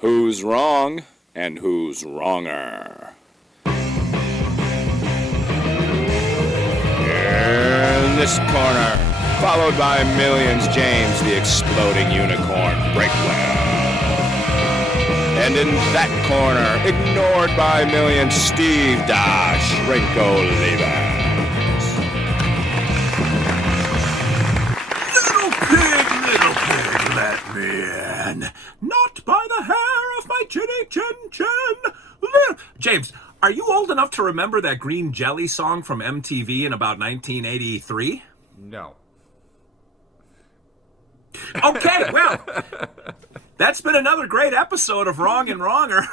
Who's wrong and who's wronger? In this corner, followed by millions, James the Exploding Unicorn Breakwell. And in that corner, ignored by millions, Steve Dash Rinko Levens. Little pig, let me in. Not by the hair of my chinny chin chin. James, are you old enough to remember that Green Jelly song from MTV in about 1983? No. Okay, well, that's been another great episode of Wrong and Wronger.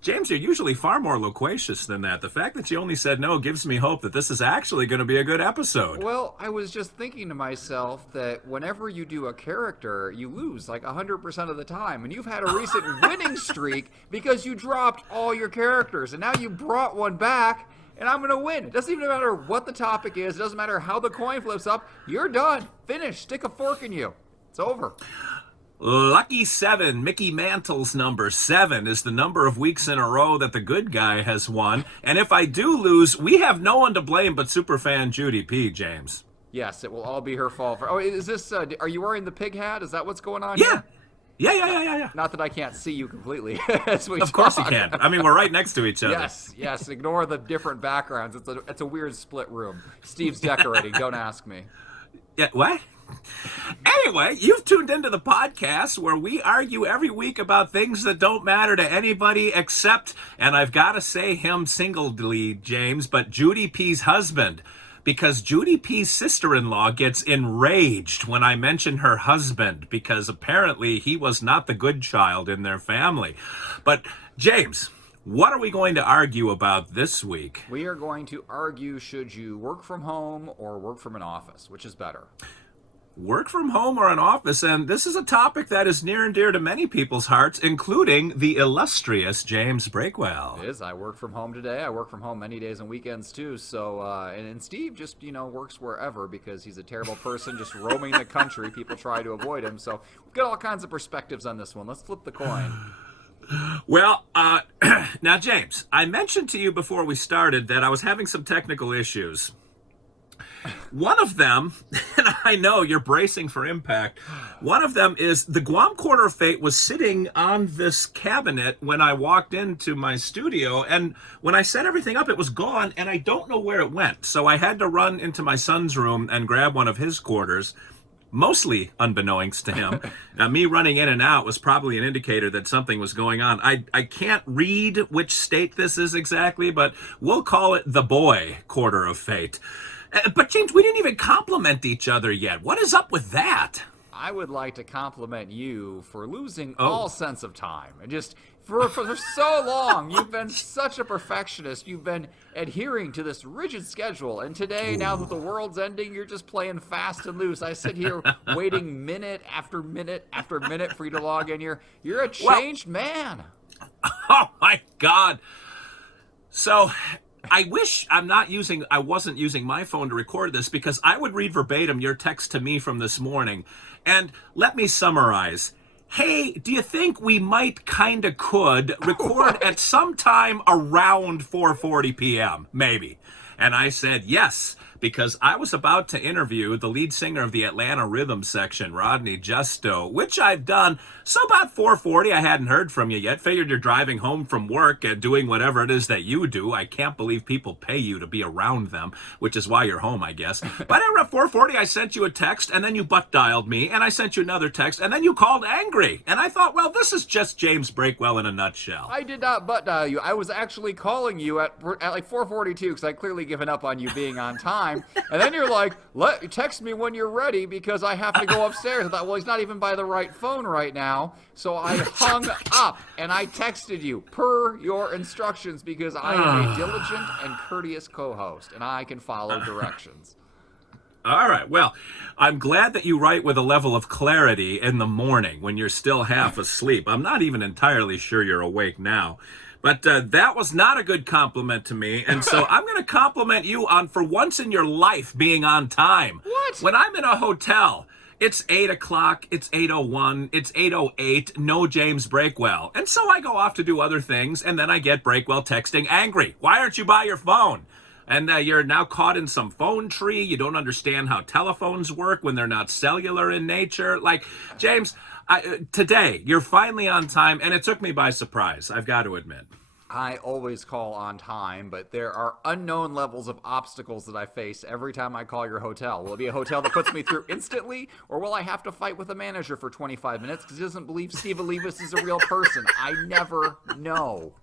James, you're usually far more loquacious than that. The fact that you only said no gives me hope that this is actually going to be a good episode. Well, I was just thinking to myself that whenever you do a character, you lose like 100% of the time. And you've had a recent winning streak because you dropped all your characters. And now you brought one back, and I'm going to win. It doesn't even matter what the topic is. It doesn't matter how the coin flips up. You're done. Finish. Stick a fork in you. It's over. Lucky 7, Mickey Mantle's number 7, is the number of weeks in a row that the good guy has won. And if I do lose, we have no one to blame but superfan Judy P, James. Yes, it will all be her fault. Oh, is this, are you wearing the pig hat? Is that what's going on Yeah. here? Yeah. Not that I can't see you completely as we Of course talk. you can. I mean, we're right next to each other. Yes. Ignore the different backgrounds. It's a weird split room. Steve's decorating. Don't ask me. Yeah, what? Anyway, you've tuned into the podcast where we argue every week about things that don't matter to anybody except, and I've got to say him singly, James, but Judy P's husband. Because Judy P's sister-in-law gets enraged when I mention her husband, because apparently he was not the good child in their family. But, James, what are we going to argue about this week? We are going to argue, should you work from home or work from an office? Which is better? Work from home or an office, and this is a topic that is near and dear to many people's hearts, including the illustrious James Breakwell. It is. I work from home today. I work from home many days and weekends too. So, and Steve just, works wherever because he's a terrible person just roaming the country. People try to avoid him. So we've got all kinds of perspectives on this one. Let's flip the coin. Well, now, James, I mentioned to you before we started that I was having some technical issues. One of them, and I know you're bracing for impact, one of them is the Guam Quarter of Fate was sitting on this cabinet when I walked into my studio, and when I set everything up, it was gone, and I don't know where it went. So I had to run into my son's room and grab one of his quarters, mostly unbeknownst to him. Now, me running in and out was probably an indicator that something was going on. I can't read which state this is exactly, but we'll call it the boy Quarter of Fate. But, James, we didn't even compliment each other yet. What is up with that? I would like to compliment you for losing all sense of time. And just for so long, you've been such a perfectionist. You've been adhering to this rigid schedule. And today, now that the world's ending, you're just playing fast and loose. I sit here waiting minute after minute after minute for you to log in here. You're a changed man. Oh, my God. So I wish I wasn't using my phone to record this, because I would read verbatim your text to me from this morning. And let me summarize. Hey, do you think we might could record at some time around 4:40 p.m. maybe? And I said yes, because I was about to interview the lead singer of the Atlanta Rhythm section, Rodney Justo, which I've done. So about 4:40, I hadn't heard from you yet. Figured you're driving home from work and doing whatever it is that you do. I can't believe people pay you to be around them, which is why you're home, I guess. But at 4:40, I sent you a text, and then you butt dialed me, and I sent you another text, and then you called angry. And I thought, well, this is just James Breakwell in a nutshell. I did not butt dial you. I was actually calling you at like 4:42 because I'd clearly given up on you being on time. And then you're like, text me when you're ready because I have to go upstairs. I thought, well, he's not even by the right phone right now. So I hung up and I texted you per your instructions because I am a diligent and courteous co-host and I can follow directions. All right. Well, I'm glad that you write with a level of clarity in the morning when you're still half asleep. I'm not even entirely sure you're awake now. But that was not a good compliment to me. And so I'm going to compliment you on, for once in your life, being on time. What? When I'm in a hotel It's 8 o'clock, it's 8:01, it's 8:08, no James Breakwell. And so I go off to do other things, and then I get Breakwell texting angry. Why aren't you by your phone? And you're now caught in some phone tree. You don't understand how telephones work when they're not cellular in nature. Like, James, today, you're finally on time, and it took me by surprise, I've got to admit. I always call on time, but there are unknown levels of obstacles that I face every time I call your hotel. Will it be a hotel that puts me through instantly, or will I have to fight with a manager for 25 minutes because he doesn't believe Steve Olivas is a real person? I never know.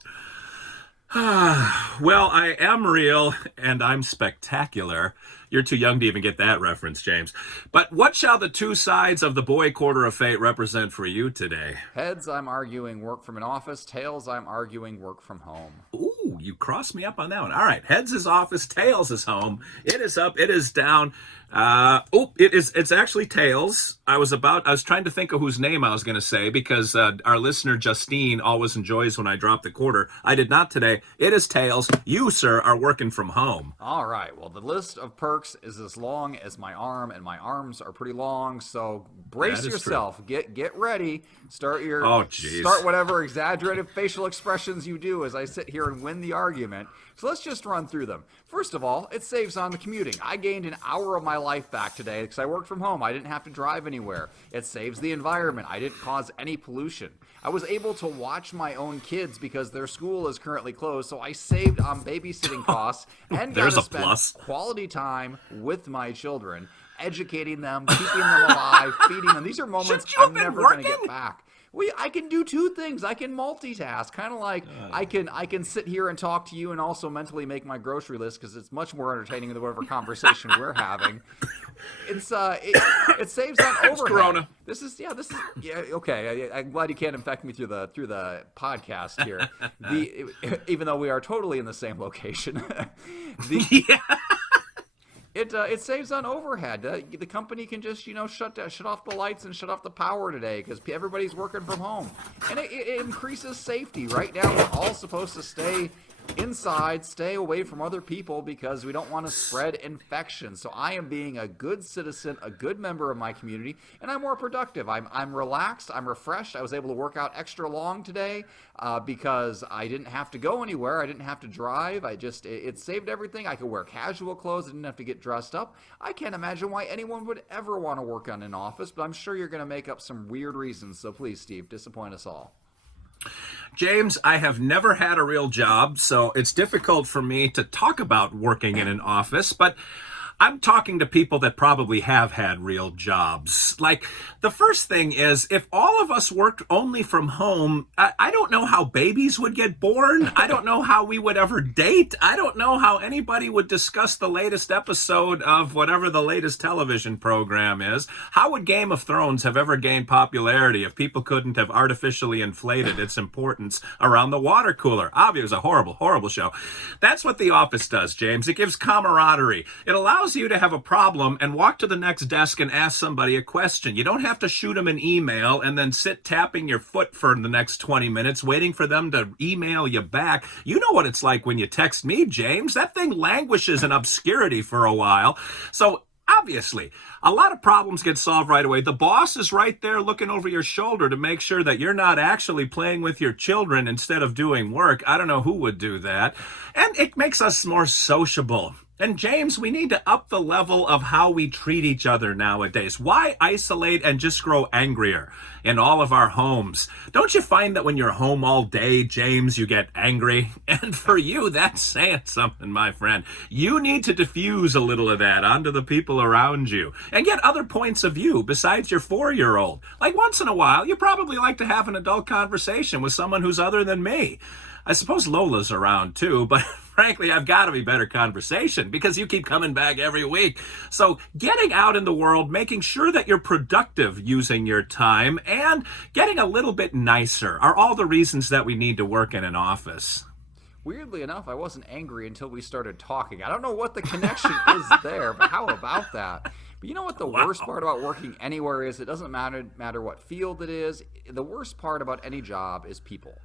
Well, I am real, and I'm spectacular. You're too young to even get that reference, James. But what shall the two sides of the boy quarter of fate represent for you today? Heads, I'm arguing work from an office. Tails, I'm arguing work from home. Ooh, you crossed me up on that one. All right, heads is office, tails is home. It is up, it is down. It's actually tails. I was trying to think of whose name I was going to say because our listener Justine always enjoys when I drop the quarter. I did not today. It is tails. You, sir, are working from home. All right. Well, the list of perks is as long as my arm, and my arms are pretty long. So brace yourself. True. Get ready. Start whatever exaggerated facial expressions you do as I sit here and win the argument. So let's just run through them. First of all, it saves on the commuting. I gained an hour of my life back today because I worked from home. I didn't have to drive anywhere. It saves the environment. I didn't cause any pollution. I was able to watch my own kids because their school is currently closed, so I saved on babysitting costs and got to spend quality time with my children, educating them, keeping them alive, feeding them. These are moments I'm never going to get back. I can do two things. I can multitask, kind of like I can sit here and talk to you and also mentally make my grocery list because it's much more entertaining than whatever conversation we're having. It saves on overhead. Corona. This is okay. I'm glad you can't infect me through the podcast here. Even though we are totally in the same location. It saves on overhead. The company can just shut off the lights and shut off the power today because everybody's working from home, and it increases safety. Right now, we're all supposed to stay inside, stay away from other people because we don't want to spread infection. So I am being a good citizen, a good member of my community, and I'm more productive. I'm relaxed. I'm refreshed. I was able to work out extra long today because I didn't have to go anywhere. I didn't have to drive. It saved everything. I could wear casual clothes. I didn't have to get dressed up. I can't imagine why anyone would ever want to work on an office, but I'm sure you're going to make up some weird reasons. So please, Steve, disappoint us all. James, I have never had a real job, so it's difficult for me to talk about working in an office, but I'm talking to people that probably have had real jobs. Like, the first thing is, if all of us worked only from home, I don't know how babies would get born. I don't know how we would ever date. I don't know how anybody would discuss the latest episode of whatever the latest television program is. How would Game of Thrones have ever gained popularity if people couldn't have artificially inflated its importance around the water cooler? Obviously, it was a horrible, horrible show. That's what The Office does, James. It gives camaraderie. It allows you to have a problem and walk to the next desk and ask somebody a question. You don't have to shoot them an email and then sit tapping your foot for the next 20 minutes waiting for them to email you back. You know what it's like when you text me, James. That thing languishes in obscurity for a while. So obviously, a lot of problems get solved right away. The boss is right there looking over your shoulder to make sure that you're not actually playing with your children instead of doing work. I don't know who would do that. And it makes us more sociable. And James, we need to up the level of how we treat each other nowadays. Why isolate and just grow angrier in all of our homes? Don't you find that when you're home all day, James, you get angry? And for you, that's saying something, my friend. You need to diffuse a little of that onto the people around you and get other points of view besides your 4-year-old. Like once in a while, you probably like to have an adult conversation with someone who's other than me. I suppose Lola's around too, but frankly, I've got to be better conversation because you keep coming back every week. So getting out in the world, making sure that you're productive using your time, and getting a little bit nicer are all the reasons that we need to work in an office. Weirdly enough, I wasn't angry until we started talking. I don't know what the connection is there, but how about that? But you know what the worst part about working anywhere is? It doesn't matter what field it is. The worst part about any job is people.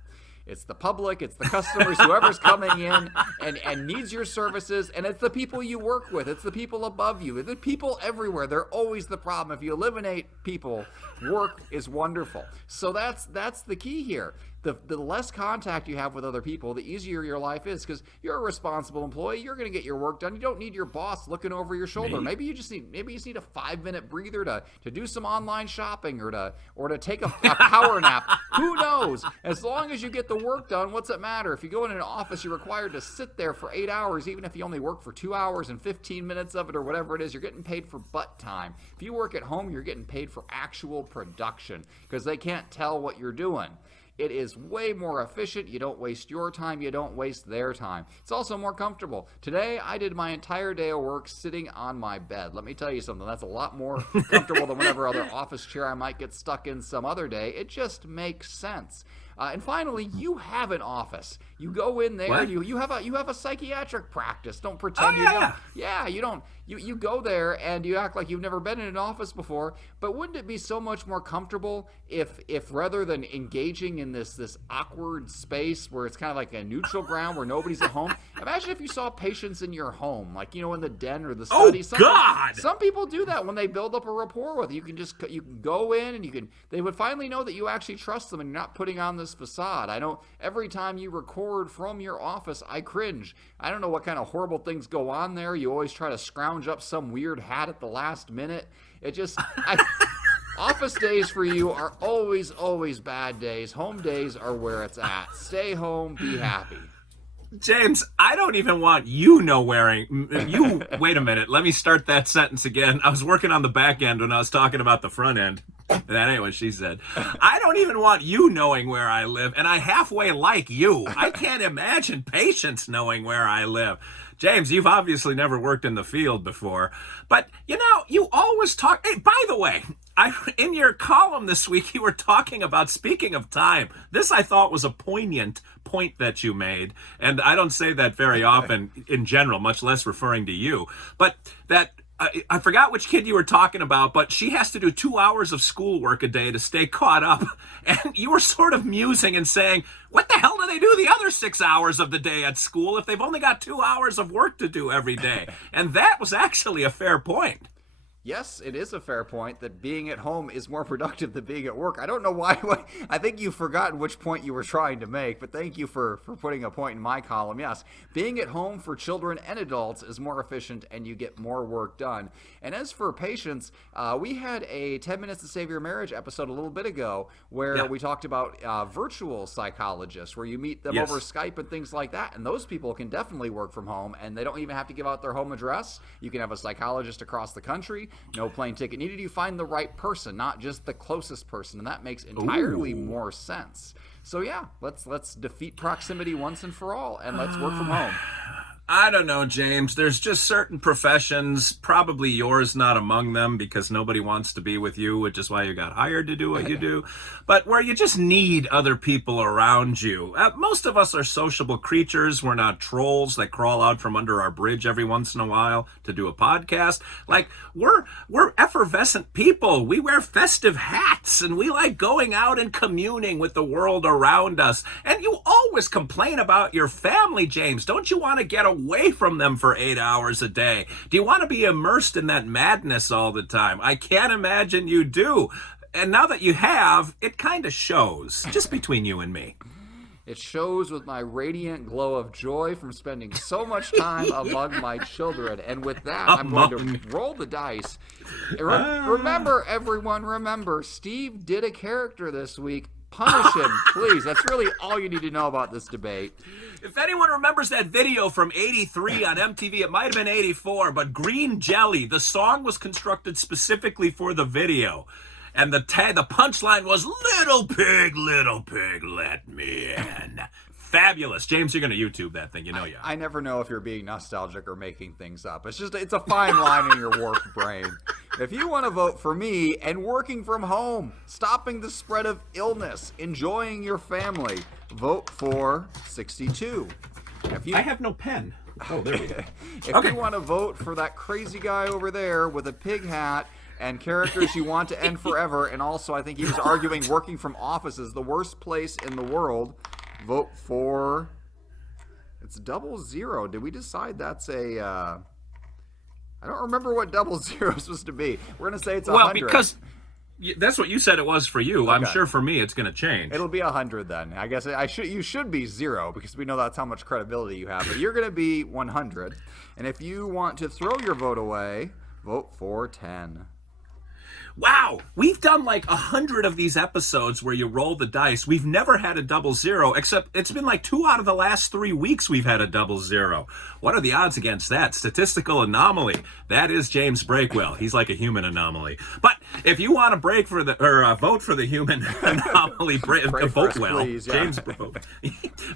It's the public, it's the customers, whoever's coming in and needs your services, and it's the people you work with. It's the people above you. The people everywhere. They're always the problem. If you eliminate people, work is wonderful. So that's the key here. The less contact you have with other people, the easier your life is, because you're a responsible employee. You're going to get your work done. You don't need your boss looking over your shoulder. Maybe you just need a 5-minute breather to do some online shopping or to take a power nap. Who knows? As long as you get the work done, what's it matter? If you go in an office, you're required to sit there for 8 hours, even if you only work for 2 hours and 15 minutes of it or whatever it is. You're getting paid for butt time. If you work at home, you're getting paid for actual production, because they can't tell what you're doing. It is way more efficient. You don't waste your time. You don't waste their time. It's also more comfortable. Today, I did my entire day of work sitting on my bed. Let me tell you something. That's a lot more comfortable than whatever other office chair I might get stuck in some other day. It just makes sense. And finally, you have an office. You go in there. What? You have a psychiatric practice. Don't pretend you don't. Yeah, you don't. You go there and you act like you've never been in an office before. But wouldn't it be so much more comfortable if rather than engaging in this awkward space where it's kind of like a neutral ground where nobody's at home? Imagine if you saw patients in your home, like in the den or the study. Some people do that when they build up a rapport with you. You can go in and they would finally know that you actually trust them and you're not putting on this facade. I know every time you record from your office, I cringe. I don't know what kind of horrible things go on there. You always try to scrounge up some weird hat at the last minute. Office days for you are always, always bad days. Home days are where it's at. Stay home, be happy. James, I don't even want you wait a minute, let me start that sentence again. I was working on the back end when I was talking about the front end. That ain't what she said. I don't even want you knowing where I live, and I halfway like you. I can't imagine patients knowing where I live. James, you've obviously never worked in the field before, but you always talk. Hey, by the way, in your column this week, you were talking about, speaking of time, this I thought was a poignant point that you made, and I don't say that very often in general, much less referring to you, but that I forgot which kid you were talking about, but she has to do 2 hours of schoolwork a day to stay caught up. And you were sort of musing and saying, what the hell do they do the other 6 hours of the day at school if they've only got 2 hours of work to do every day? And that was actually a fair point. Yes, it is a fair point that being at home is more productive than being at work. I don't know why. I think you've forgotten which point you were trying to make, but thank you for putting a point in my column. Yes, being at home for children and adults is more efficient and you get more work done. And as for patients, we had a 10 Minutes to Save Your Marriage episode a little bit ago where we talked about virtual psychologists, where you meet them over Skype and things like that. And those people can definitely work from home, and they don't even have to give out their home address. You can have a psychologist across the country. No plane ticket needed. You find the right person, not just the closest person, and that makes entirely more sense. So yeah, let's defeat proximity once and for all, and let's work from home. I don't know, James. There's just certain professions, probably yours not among them, because nobody wants to be with you, which is why you got hired to do what you do, but where you just need other people around you. Most of us are sociable creatures. We're not trolls that crawl out from under our bridge every once in a while to do a podcast. Like, we're effervescent people. We wear festive hats, and we like going out and communing with the world around us. And you always complain about your family, James. Don't you want to get away from them for 8 hours a day? Do you want to be immersed in that madness all the time? I can't imagine you do. And now that you have, it kind of shows, just between you and me. It shows with my radiant glow of joy from spending so much time among my children. And with that, I'm going to roll the dice. Remember, everyone, Steve did a character this week. Punish him, please. That's really all you need to know about this debate. If anyone remembers that video from 83 on MTV, it might have been 84, but Green Jelly, the song was constructed specifically for the video. And the punchline was, little pig, let me in. Fabulous. James, you're going to YouTube that thing. You know you are. I never know if you're being nostalgic or making things up. It's a fine line in your warped brain. If you want to vote for me and working from home, stopping the spread of illness, enjoying your family, vote for 62. I have no pen. Oh, there we go. If you want to vote for that crazy guy over there with a pig hat and characters you want to end forever, and also I think he was arguing working from office is the worst place in the world, vote for... It's 00. Did we decide that's a... I don't remember what 00 is supposed to be. We're going to say it's 100. Well, because that's what you said it was for you. I'm Okay. sure for me it's going to change. It'll be 100 then. I guess you should be 0 because we know that's how much credibility you have. But you're going to be 100. And if you want to throw your vote away, vote for 10. Wow, we've done like 100 of these episodes where you roll the dice. We've never had a 00, except it's been like 2 out of the last 3 weeks we've had a 00. What are the odds against that? Statistical anomaly. That is James Breakwell. He's like a human anomaly. But if you want to vote for the human anomaly, vote well. Please, yeah. James,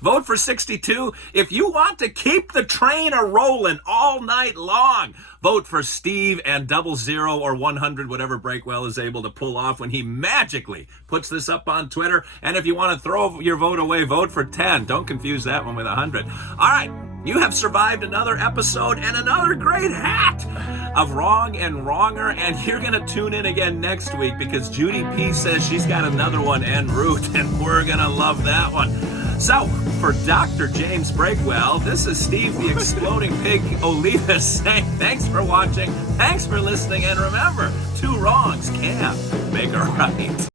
vote for 62. If you want to keep the train a-rolling all night long, vote for Steve and 00 or 100, whatever Breakwell is able to pull off when he magically puts this up on Twitter. And if you want to throw your vote away, vote for 10. Don't confuse that one with 100. All right, you have survived another episode and another great hat of Wrong and Wronger, and you're going to tune in again next week because Judy P says she's got another one en route, and we're going to love that one. So, for Dr. James Breakwell, this is Steve the Exploding Pig Olivas saying thanks for watching, thanks for listening, and remember, 2 wrongs can't make a right.